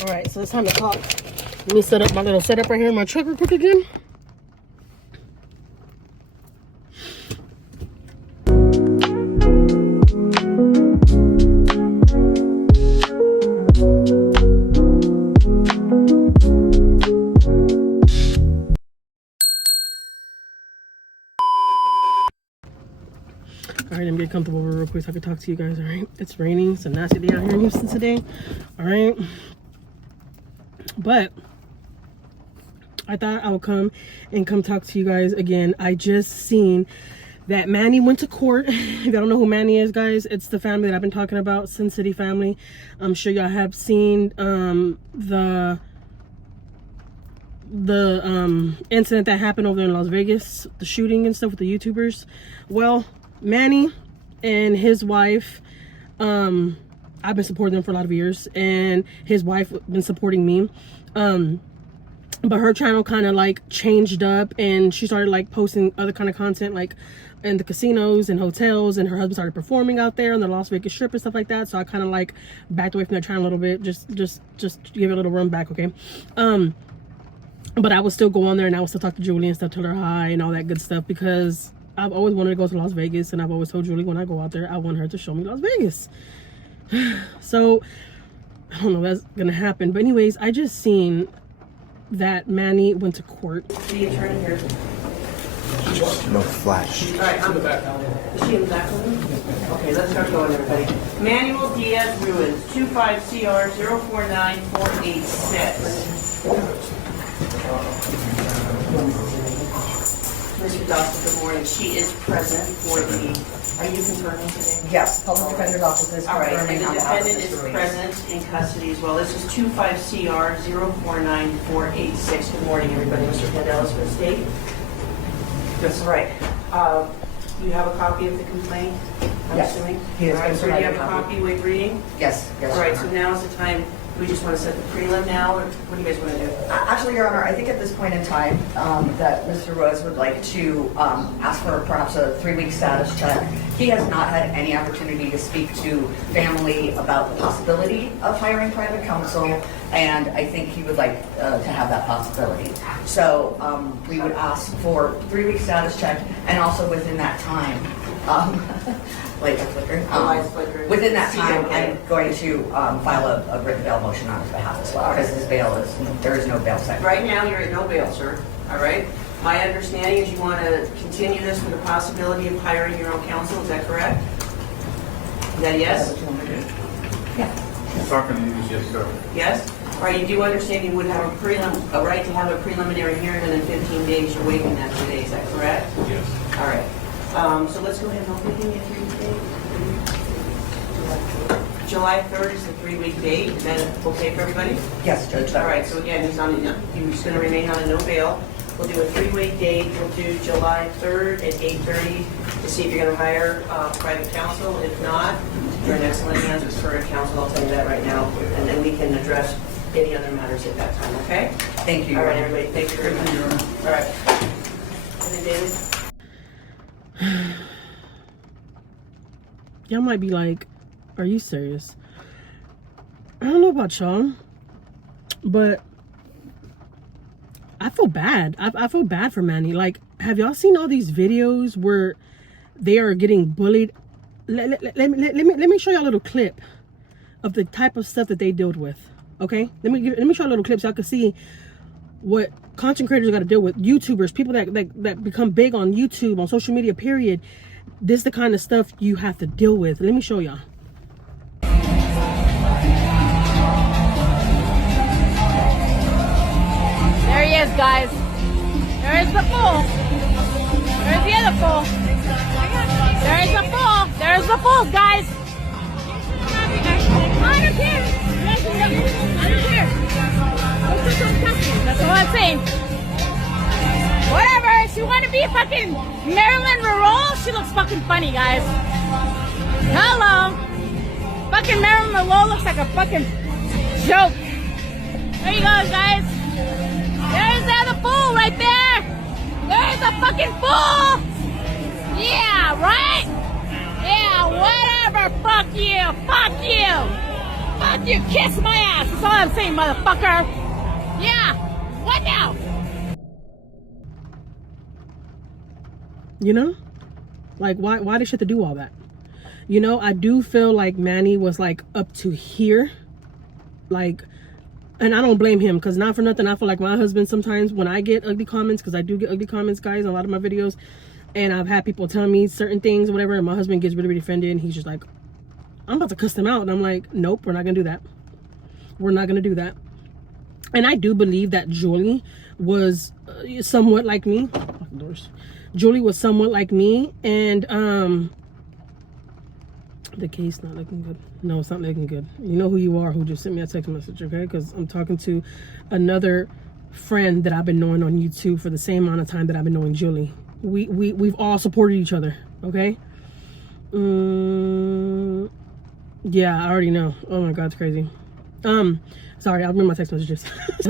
All right, so it's time to talk. Let me set up my little setup right here in my truck real quick again. All right, I'm getting comfortable real quick so I can talk to you guys. All right, it's raining. It's a nasty day out here in Houston today. All right, but I thought I would come talk to you guys again. I just seen that Manny went to court. If y'all don't know who Manny is, guys, it's the family that I've been talking about, Sin City family. I'm sure y'all have seen the incident that happened over in Las Vegas, the shooting and stuff with the YouTubers. Well, Manny and his wife, I've been supporting them for a lot of years, and his wife been supporting me. But her channel kind of like changed up, and she started like posting other kind of content, like in the casinos and hotels, and her husband started performing out there on the Las Vegas Strip and stuff like that. So I kind of like backed away from that channel a little bit, just give it a little run back, okay? But I would still go on there, and I would still talk to Julie and stuff, tell her hi and all that good stuff, because I've always wanted to go to Las Vegas, and I've always told Julie when I go out there, I want her to show me Las Vegas. So I don't know if that's gonna happen, but anyways, I just seen that Manny went to court. The attorney here. No flash. All right, I'm the back. Is she in the back one? Okay, let's start going, everybody. Manuel Diaz Ruiz, 25CR049486. Mr. Dawson, good morning. She is present for the. Are you confirming today? Yes, public defender's office is confirming. All right, and the defendant is present in custody as well. This is 25CR049486. Good morning, everybody. Mr. Candelas for the state. That's right. You have a copy of the complaint, I'm assuming? Yes. All right, so do you have a copy with reading? Yes. All right, so now is the time. We just want to set the prelim now, or what do you guys want to do? Actually, Your Honor, I think at this point in time that Mr. Rose would like to ask for perhaps a 3-week status check. He has not had any opportunity to speak to family about the possibility of hiring private counsel, and I think he would like to have that possibility. So we would ask for 3-week status check, and also within that time, within that time, I'm going to file a written bail motion on his behalf as well, because his bail is, there is no bail set. Right now, you're at no bail, sir. All right? My understanding is you want to continue this with the possibility of hiring your own counsel. Is that correct? Is that yes? Yeah. Talking to you, yes, sir. Yes? All right, you do understand you would have a right to have a preliminary hearing, and in 15 days you're waiving that today. Is that correct? Yes. All right. So let's go ahead and open the 3-week date. July 3rd is the 3-week date. Is that okay for everybody? Yes, Judge. All right. So again, he's going to remain on a no bail. We'll do a 3-week date. We'll do July 3rd at 8:30 to see if you're going to hire private counsel. If not, you're in excellent hands with current counsel. I'll tell you that right now, and then we can address any other matters at that time. Okay? Thank you. All right, everybody. Thank you very much. All right. Anything, David? Y'all might be like, are you serious? I don't know about y'all, but I feel bad. I feel bad for Manny. Like, have y'all seen all these videos where they are getting bullied? Let me show y'all a little clip of the type of stuff that they dealt with. Okay, let me show you a little clip so y'all can see what content creators got to deal with. YouTubers, people that become big on YouTube, on social media, period. This is the kind of stuff you have to deal with. Let me show y'all. There he is, guys. There is the fool. There's the other fool. There is the fool. There's the fool, guys. I don't care. I don't care. That's all I'm saying. Whatever. She want to be fucking Marilyn Monroe? She looks fucking funny, guys. Hello. Fucking Marilyn Monroe looks like a fucking joke. There you go, guys. There's the other fool right there. There's the fucking fool. Yeah, right? Yeah, whatever. Fuck you. Fuck you. Fuck you. Kiss my ass. That's all I'm saying, motherfucker. Yeah. What now? You know? Like, why did she have to do all that? You know, I do feel like Manny was like up to here. Like, and I don't blame him, because not for nothing, I feel like my husband sometimes when I get ugly comments, because I do get ugly comments, guys, on a lot of my videos, and I've had people tell me certain things, whatever, and my husband gets really, really offended, and he's just like, I'm about to cuss them out. And I'm like, nope, we're not gonna do that. We're not gonna do that. And I do believe that Julie was somewhat like me. Julie was somewhat like me, and the case not looking good. No, it's not looking good. You know who you are, who just sent me a text message, okay? Because I'm talking to another friend that I've been knowing on YouTube for the same amount of time that I've been knowing Julie. We've all supported each other, okay? Yeah, I already know. Oh my God, it's crazy. Sorry, I'll remember my text messages.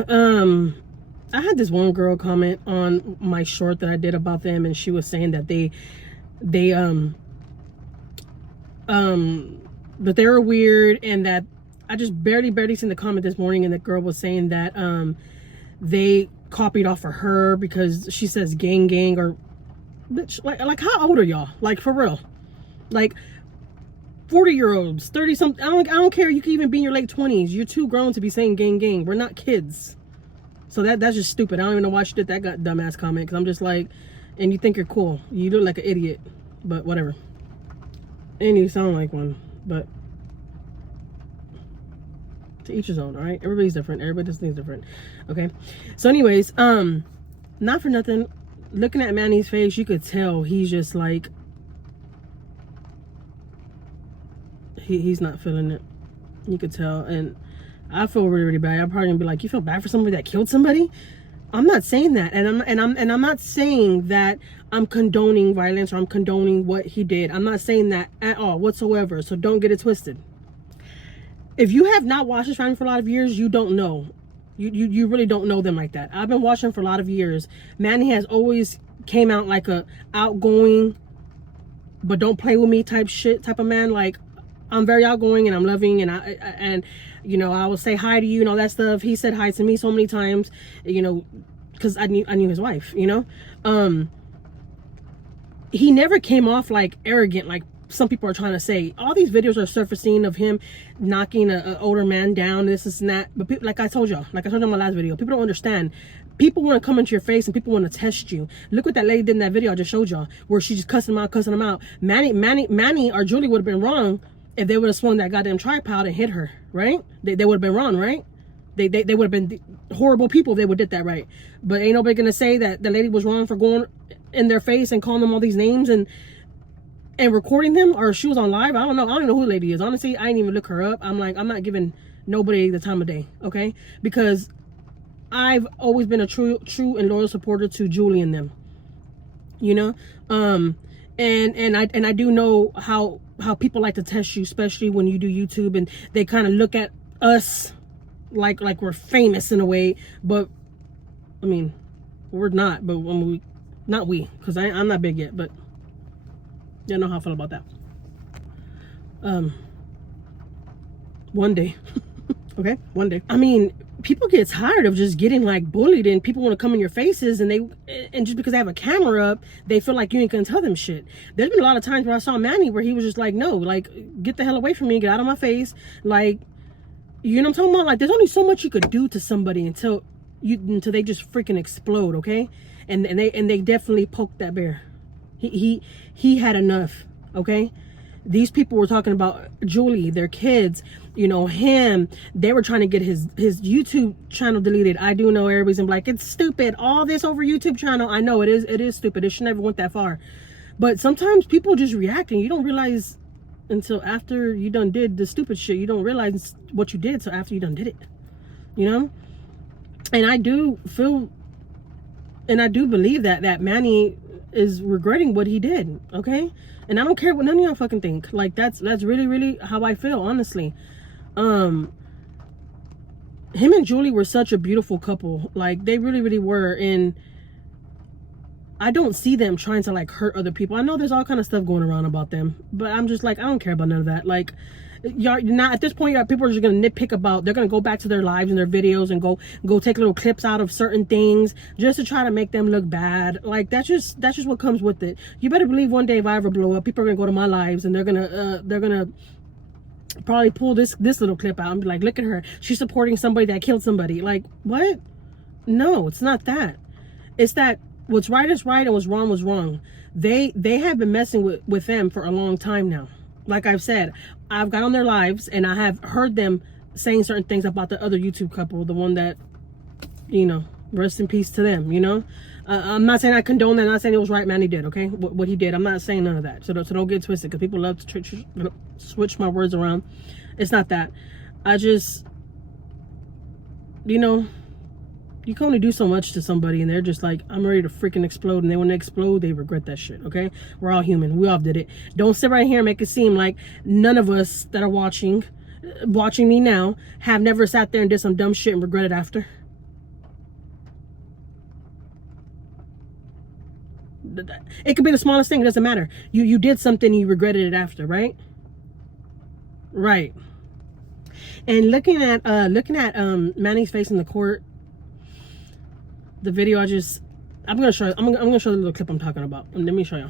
I had this one girl comment on my short that I did about them, and she was saying that that they were weird, and that I just barely seen the comment this morning, and the girl was saying that they copied off of her because she says gang, or bitch, like how old are y'all? Like, for real. Like 40-year-olds, 30 something. I don't care. You can even be in your late 20s. You're too grown to be saying gang. We're not kids. So that's just stupid. I don't even know why she did that dumbass comment, because I'm just like, and you think you're cool. You look like an idiot, but whatever. And you sound like one, but to each his own, all right? Everybody's different. Everybody does things different, okay? So anyways, not for nothing, looking at Manny's face, you could tell he's just like, he's not feeling it. You could tell, and I feel really, really bad. I'm probably gonna be like, you feel bad for somebody that killed somebody? I'm not saying that, and I'm not saying that I'm condoning violence or I'm condoning what he did. I'm not saying that at all whatsoever. So don't get it twisted. If you have not watched this family for a lot of years, you don't know. You really don't know them like that. I've been watching for a lot of years. Manny has always came out like a outgoing, but don't play with me type of man. Like, I'm very outgoing and I'm loving, and you know, I will say hi to you and all that stuff. He said hi to me so many times, you know, because I knew his wife, you know. He never came off like arrogant, like some people are trying to say. All these videos are surfacing of him knocking an older man down, this and that. But people, like I told y'all in my last video, people don't understand. People want to come into your face and people want to test you. Look what that lady did in that video I just showed y'all, where she just cussing him out. Manny or Julie would have been wrong if they would have swung that goddamn tripod and hit her, right? They would have been wrong, right? They would have been horrible people if they would have did that right. But ain't nobody gonna say that the lady was wrong for going in their face and calling them all these names and recording them, or she was on live. I don't know who the lady is. Honestly, I didn't even look her up. I'm like, I'm not giving nobody the time of day, okay? Because I've always been a true and loyal supporter to Julie and them, you know. And I do know how people like to test you, especially when you do YouTube, and they kind of look at us like we're famous in a way, but I mean, we're not. But when because I'm not big yet, but you know how I feel about that. One day. Okay, one day. I mean, people get tired of just getting like bullied, and people want to come in your faces, and just because they have a camera up, they feel like you ain't gonna tell them shit. There's been a lot of times where I saw Manny where he was just like, no, like, get the hell away from me, get out of my face. Like, you know what I'm talking about? Like, there's only so much you could do to somebody until they just freaking explode, okay? And they definitely poked that bear. He had enough, okay? These people were talking about Julie, their kids, you know, him. They were trying to get his YouTube channel deleted. I do know everybody's like, it's stupid. All this over YouTube channel. I know it is stupid. It should never went that far. But sometimes people just react, and you don't realize until after you done did the stupid shit. You don't realize what you did till after you done did it, you know? And I do feel, and I do believe that Manny is regretting what he did, okay? And I don't care what none of y'all fucking think. Like, that's really, really how I feel, honestly. Him and Julie were such a beautiful couple. Like, they really, really were. And I don't see them trying to like hurt other people. I know there's all kind of stuff going around about them, but I'm just like, I don't care about none of that. Like, You're not at this point. People are just gonna nitpick about. They're gonna go back to their lives and their videos and go take little clips out of certain things just to try to make them look bad. Like that's just what comes with it. You better believe one day if I ever blow up, people are gonna go to my lives and they're gonna probably pull this little clip out and be like, look at her, she's supporting somebody that killed somebody. Like, what? No, it's not that. It's that what's right is right and what's wrong was wrong. They have been messing with them for a long time now. Like I've said, I've got on their lives and I have heard them saying certain things about the other YouTube couple, the one that, you know, rest in peace to them, you know. I'm not saying I condone that. I'm not saying it was right, Manny did, okay? What he did. I'm not saying none of that. So don't get twisted, because people love to switch my words around. It's not that. I just, you know, you can only do so much to somebody, and they're just like, I'm ready to freaking explode. And then when they explode, they regret that shit, okay? We're all human. We all did it. Don't sit right here and make it seem like none of us that are watching me now have never sat there and did some dumb shit and regretted after. It could be the smallest thing. It doesn't matter. You did something and you regretted it after, right? Right. And looking at Manny's face in the court, the video, I'm gonna show the little clip I'm talking about. Let me show you.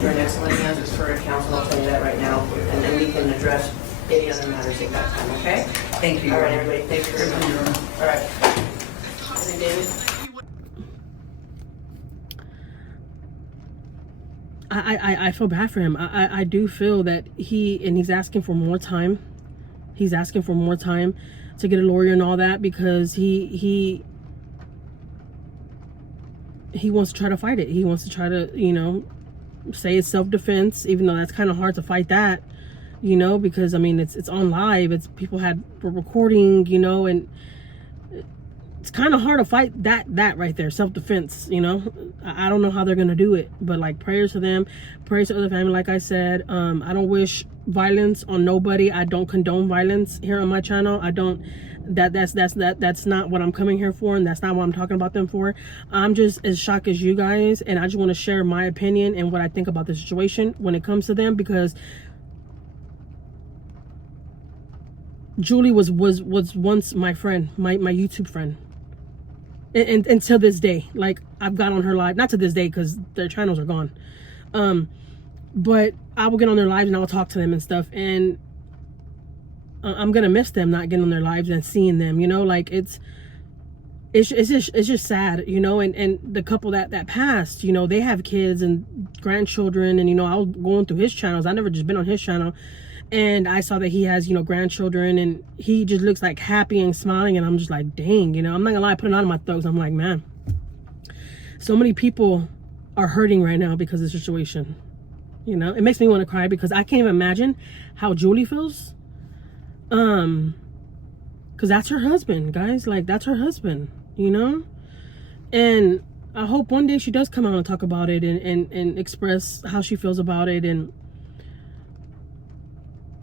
Your next answers for counsel, I'll tell you that right now, and then we can address any other matters at that time, okay? Thank you. All right, everybody, thank you very much. All right. And then David? I feel bad for him. I do feel that he's asking for more time. He's asking for more time to get a lawyer and all that, because he wants to try to fight it. He wants to try to, you know, say it's self-defense, even though that's kind of hard to fight that, you know, because I mean it's on live. It's people were recording, you know, and it's kind of hard to fight that right there, self-defense, you know. I don't know how they're gonna do it, but like, prayers to them, prayers to other family. Like I said, I don't wish violence on nobody. I don't condone violence here on my channel. I don't. That's not what I'm coming here for, and that's not what I'm talking about them for. I'm just as shocked as you guys, and I just want to share my opinion and what I think about the situation when it comes to them, because Julie was once my friend, my YouTube friend. And until this day, like, I've got on her live, not to this day because their channels are gone, but I will get on their lives and I will talk to them and stuff, and I'm gonna miss them not getting on their lives and seeing them, you know. Like, it's just sad, you know. And the couple that passed, you know, they have kids and grandchildren, and you know, I was going through his channels. I never just been on his channel, and I saw that he has, you know, grandchildren, and he just looks like happy and smiling, and I'm just like, dang, you know. I'm not gonna lie, putting on my thugs. I'm like, man, so many people are hurting right now because of the situation, you know. It makes me want to cry, because I can't even imagine how Julie feels, because that's her husband, guys. Like, that's her husband, you know. And I hope one day she does come out and talk about it and express how she feels about it. And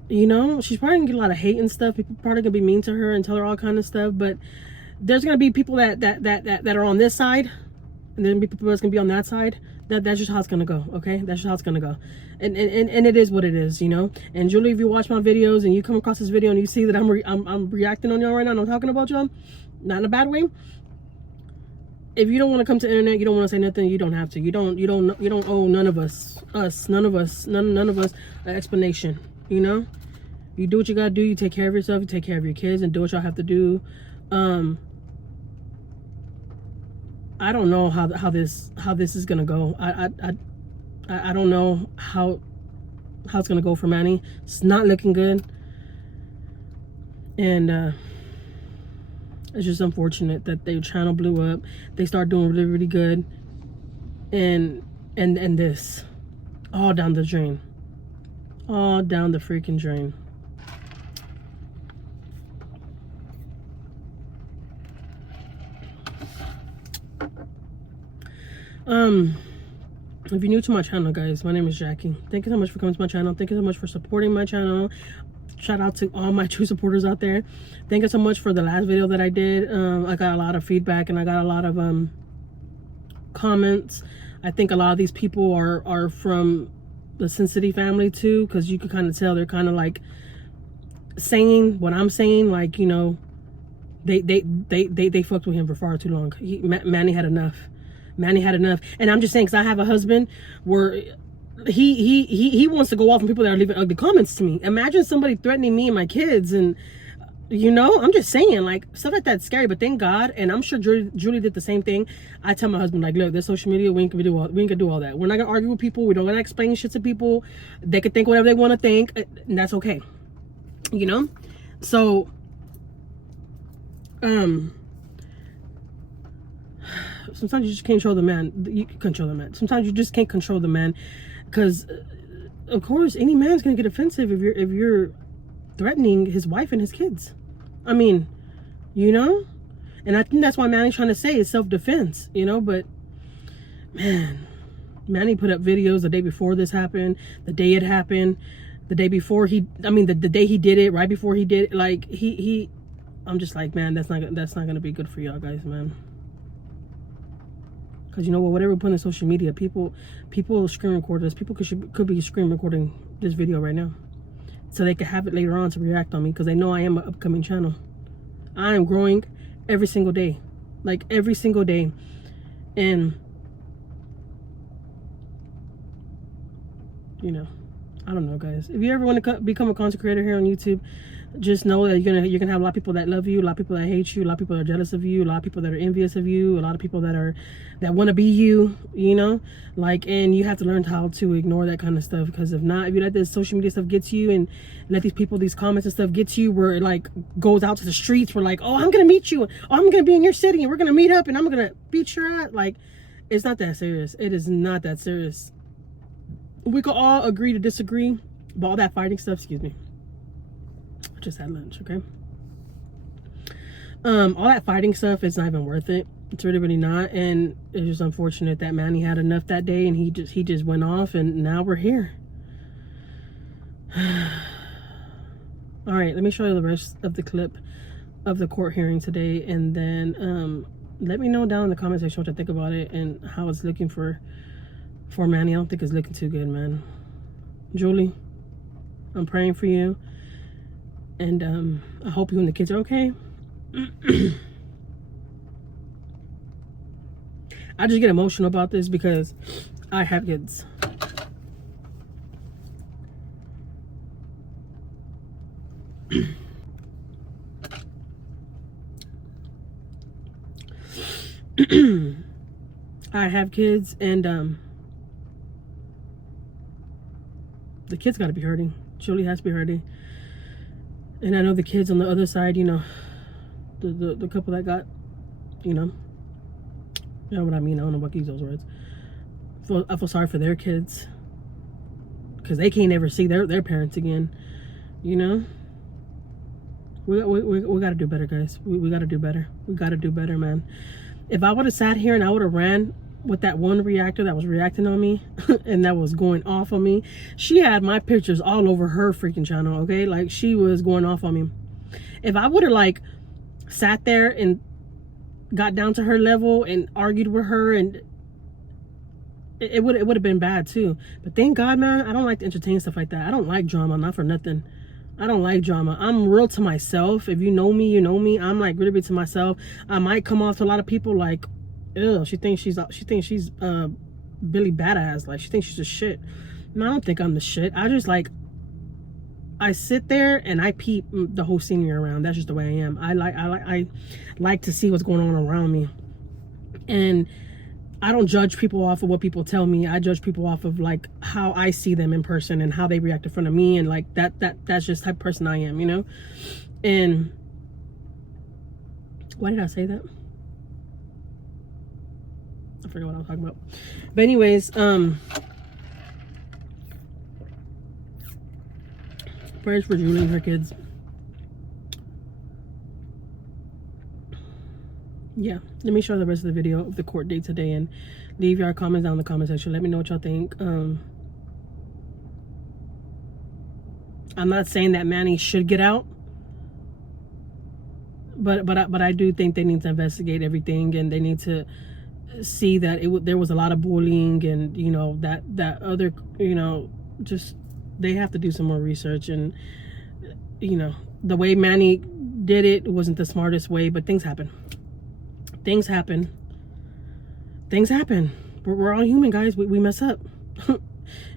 you know, she's probably gonna get a lot of hate and stuff. People probably gonna be mean to her and tell her all kind of stuff. But there's gonna be people that are on this side, and there's gonna be people that's gonna be on that side. That's just how it's gonna go. Okay, that's just how it's gonna go. And it is what it is, you know. And Julie, if you watch my videos and you come across this video and you see that I'm reacting on y'all right now, and I'm talking about y'all, not in a bad way. If you don't want to come to the internet, you don't want to say nothing, you don't have to. You don't owe none of us none of us an explanation. You know, you do what you gotta do. You take care of yourself. You take care of your kids, and do what y'all have to do. I don't know how this is gonna go. I don't know how it's gonna go for Manny. It's not looking good, and it's just unfortunate that their channel blew up. They start doing really, really good, and this all down the drain. All down the freaking drain. If you're new to my channel, guys, my name is Jackie. Thank you so much for coming to my channel. Thank you so much for supporting my channel. Shout out to all my true supporters out there. Thank you so much for the last video that I did. I got a lot of feedback, and I got a lot of comments. I think a lot of these people are from the Sin City family too, because you can kind of tell they're kind of like saying what I'm saying, like, you know, they fucked with him for far too long. Manny had enough. Manny had enough. And I'm just saying, because I have a husband where he wants to go off on people that are leaving ugly comments to me. Imagine somebody threatening me and my kids, and you know, I'm just saying, like, stuff like that's scary. But thank God, and I'm sure Julie did the same thing. I tell my husband, like, look, this social media, we ain't gonna do all that. We're not gonna argue with people. We don't gonna explain shit to people. They can think whatever they want to think, and that's okay. You know, so sometimes you just can't control the man. You can control the man. Sometimes you just can't control the man, because of course any man's gonna get offensive if you're threatening his wife and his kids. I mean, you know, and I think that's why Manny's trying to say is self-defense, you know. But man, Manny put up videos the day before this happened, the day it happened, the day before the day he did it, right before he did it. Like I'm just like, man, that's not gonna be good for y'all guys, man. Because you know what, whatever we put on social media, people screen record us. People could be screen recording this video right now, so they could have it later on to react on me, because they know I am an upcoming channel. I am growing every single day, like every single day. And you know, I don't know, guys. If you ever want to become a content creator here on YouTube, just know that you're gonna have a lot of people that love you, a lot of people that hate you, a lot of people that are jealous of you, a lot of people that are envious of you, a lot of people that want to be you, you know, like, and you have to learn how to ignore that kind of stuff. Because if not, if you let this social media stuff get to you, and let these people, these comments and stuff get to you, where it like goes out to the streets, where like, oh, I'm gonna meet you, oh, I'm gonna be in your city, and we're gonna meet up, and I'm gonna beat your ass. Like, it's not that serious. It is not that serious. We could all agree to disagree, but all that fighting stuff, excuse me, I just had lunch, okay? All that fighting stuff is not even worth it. It's really not. And it's just unfortunate that Manny had enough that day, and he just went off, and now we're here. All right, let me show you the rest of the clip of the court hearing today, and then let me know down in the comment section what you think about it and how it's looking for Manny. I don't think it's looking too good, man. Julie, I'm praying for you, and I hope you and the kids are okay. I just get emotional about this because I have kids. I have kids, and the kids got to be hurting. Julie has to be hurting, and I know the kids on the other side, you know, the couple that got, you know what I mean. I don't know about to use those words. I feel sorry for their kids, because they can't ever see their parents again. You know, we got to do better, guys. We got to do better. We got to do better, man. If I would have sat here and I would have ran with that one reactor that was reacting on me and that was going off on me, she had my pictures all over her freaking channel, okay? Like, she was going off on me. If I would have like sat there and got down to her level and argued with her, and it would have been bad too. But thank God, man, I don't like to entertain stuff like that. I don't like drama, not for nothing. I don't like drama. I'm real to myself. If you know me, you know me. I'm like really to myself. I might come off to a lot of people like, ew, she thinks she's Billy Badass. Like, she thinks she's a shit. No, I don't think I'm the shit. I just like, I sit there and I peep the whole scenery around. That's just the way I am. I like to see what's going on around me, and I don't judge people off of what people tell me. I judge people off of like how I see them in person and how they react in front of me, and like that's just the type of person I am, you know. And why did I say that? I forgot what I was talking about. But anyways, prayers for Julie and her kids. Yeah, let me show the rest of the video of the court date today, and leave your comments down in the comment section. Let me know what y'all think. I'm not saying that Manny should get out, but I do think they need to investigate everything, and they need to see that there was a lot of bullying, and you know that other, you know, just they have to do some more research, and you know, the way Manny did it wasn't the smartest way, but things happen. Things happen. Things happen. We're all human, guys. We mess up.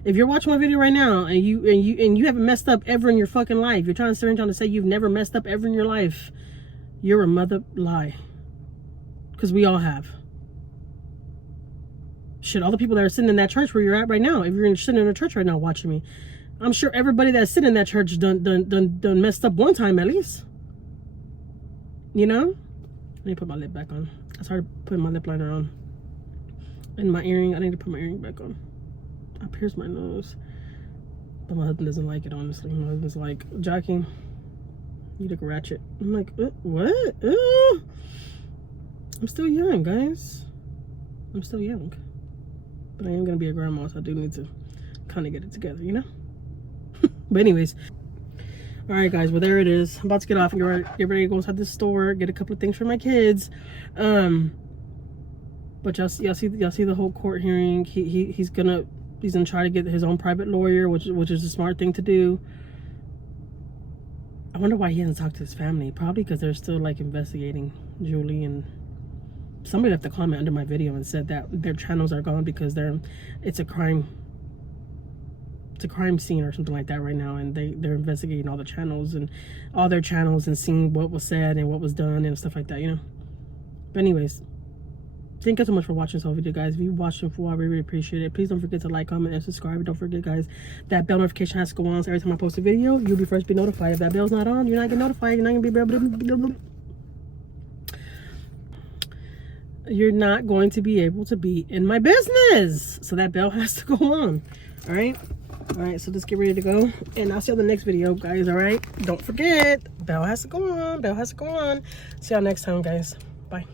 If you're watching my video right now and you haven't messed up ever in your fucking life, you're trying to say you've never messed up ever in your life, you're a mother lie. Because we all have. Shit, all the people that are sitting in that church where you're at right now, if you're sitting in a church right now watching me, I'm sure everybody that's sitting in that church done messed up one time at least. You know? I need to put my lip back on. I started putting my lip liner on. And my earring, I need to put my earring back on. I pierced my nose. But my husband doesn't like it, honestly. My husband's like, Jackie, you look ratchet. I'm like, what? I'm still young, guys. I'm still young. But I am going to be a grandma, so I do need to kind of get it together, you know? But anyways. Alright, guys. Well, there it is. I'm about to get off. Get ready to go inside the store. Get a couple of things for my kids. But y'all see the whole court hearing. He's gonna try to get his own private lawyer, which is a smart thing to do. I wonder why he hasn't talked to his family. Probably because they're still like investigating Julie, and somebody left a comment under my video and said that their channels are gone because it's a crime scene or something like that right now, and they're investigating all their channels and seeing what was said and what was done and stuff like that, you know. But anyways, thank you so much for watching this whole video, guys. If you watched it for, I really appreciate it. Please don't forget to like, comment, and subscribe. Don't forget, guys, that bell notification has to go on, so every time I post a video, you'll be first to be notified. If that bell's not on, you're not getting notified. You're not going to be able to be in my business. So that bell has to go on. All right, so let's get ready to go, and I'll see you on the next video, guys. All right, don't forget, bell has to go on. See y'all next time, guys. Bye.